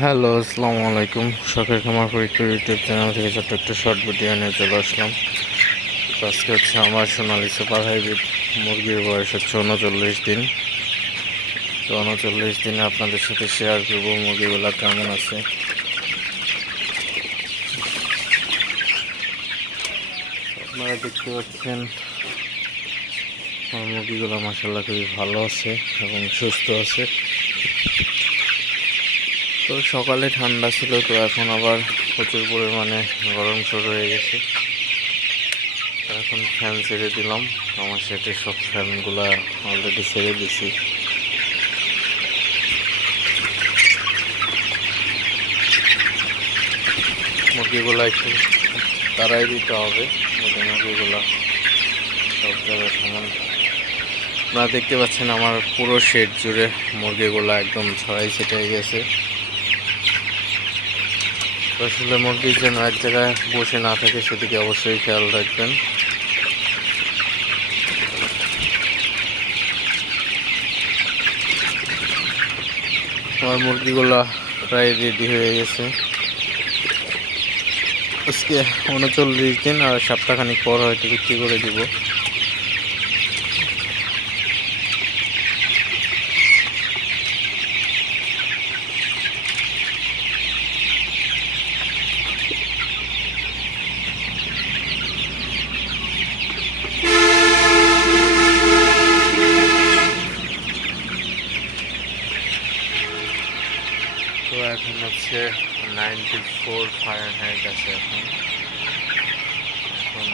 Hello, আসসালামু আলাইকুম। শখের খামার পরীক্ষা ইউটিউব চ্যানেল থেকে ছোট্ট একটা শর্ট ভিডিও নিয়ে চলে আসলাম। আজকে হচ্ছে আমার সোনালি সুপার হাইব্রিড মুরগির বয়স হচ্ছে উনচল্লিশ দিন। তো উনচল্লিশ দিনে আপনাদের সাথে শেয়ার করব মুরগিগুলো কেমন আছে। আপনারা দেখতে পাচ্ছেন, আমার মুরগিগুলো মাসাল্লাহ খুবই ভালো আছে এবং সুস্থ আছে। তো সকালে ঠান্ডা ছিল, তো এখন আবার প্রচুর পরিমাণে গরম শুরু হয়ে গেছে। এখন ফ্যান ছেড়ে দিলাম। আমার সেটে সব ফ্যানগুলো অলরেডি ছেড়ে দিছি। মুরগিগুলো একটু তাড়াই দিতে হবে মুরগিগুলো সব জায়গায় সমান। আপনারা দেখতে পাচ্ছেন আমার পুরো শেড জুড়ে মুরগিগুলো একদম ছড়াই ছিটাই গেছে। আসলে মুরগি যেন এক জায়গায় বসে না থাকে, সেদিকে অবশ্যই খেয়াল রাখবেন। আমার মুরগিগুলো প্রায় রেডি হয়ে গেছে। আজকে উনচল্লিশ দিন আর সপ্তাহখানিক পর হয়তো বিক্রি করে দিব। তো এখন হচ্ছে নাইনটি ফোর ফায়ার হাইট আছে এখন। এখন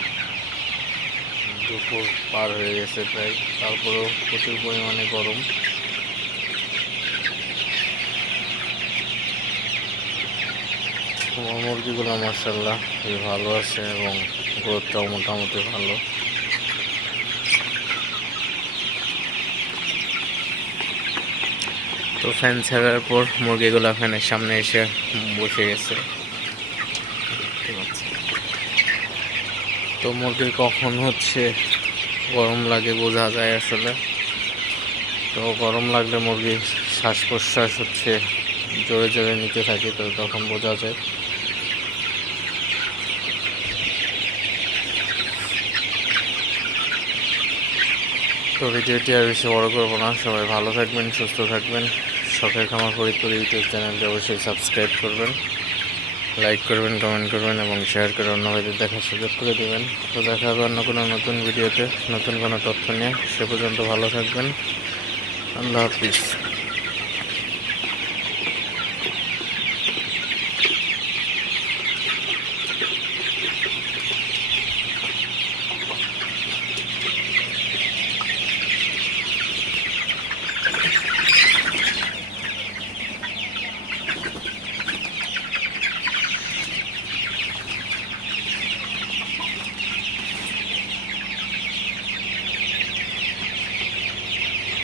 দুপুর পার হয়ে গেছে প্রায়। তারপরেও প্রচুর পরিমাণে গরম। মুরগিগুলো মার্শাল্লাহ ভালো আছে এবং গ্রোথটাও মোটামুটি ভালো। তো ফ্যান ছাড়ার পর মুরগিগুলো ফ্যানের সামনে এসে বসে গেছে। তো মুরগি কখন হচ্ছে, গরম লাগে বোঝা যায় আসলে। তো গরম লাগলে মুরগির শ্বাস প্রশ্বাস হচ্ছে জোরে জোরে নিতে থাকে, তো তখন বোঝা যায়। তো ভিডিওটি আর বেশি বড় করব না। সবাই ভালো থাকবেন, সুস্থ থাকবেন। শখের খামার ফরিদপুর ইউটিউব চ্যানেলটি অবশ্যই সাবস্ক্রাইব করবেন, লাইক করবেন, কমেন্ট করবেন এবং শেয়ার করে অন্য ভাইদের দেখার সুযোগ করে দেবেন। তো দেখা হবে অন্য কোনো নতুন ভিডিওতে। নতুন কোনো তথ্য নিয়ে সে পর্যন্ত ভালো থাকবেন। আল্লাহ হাফিজ।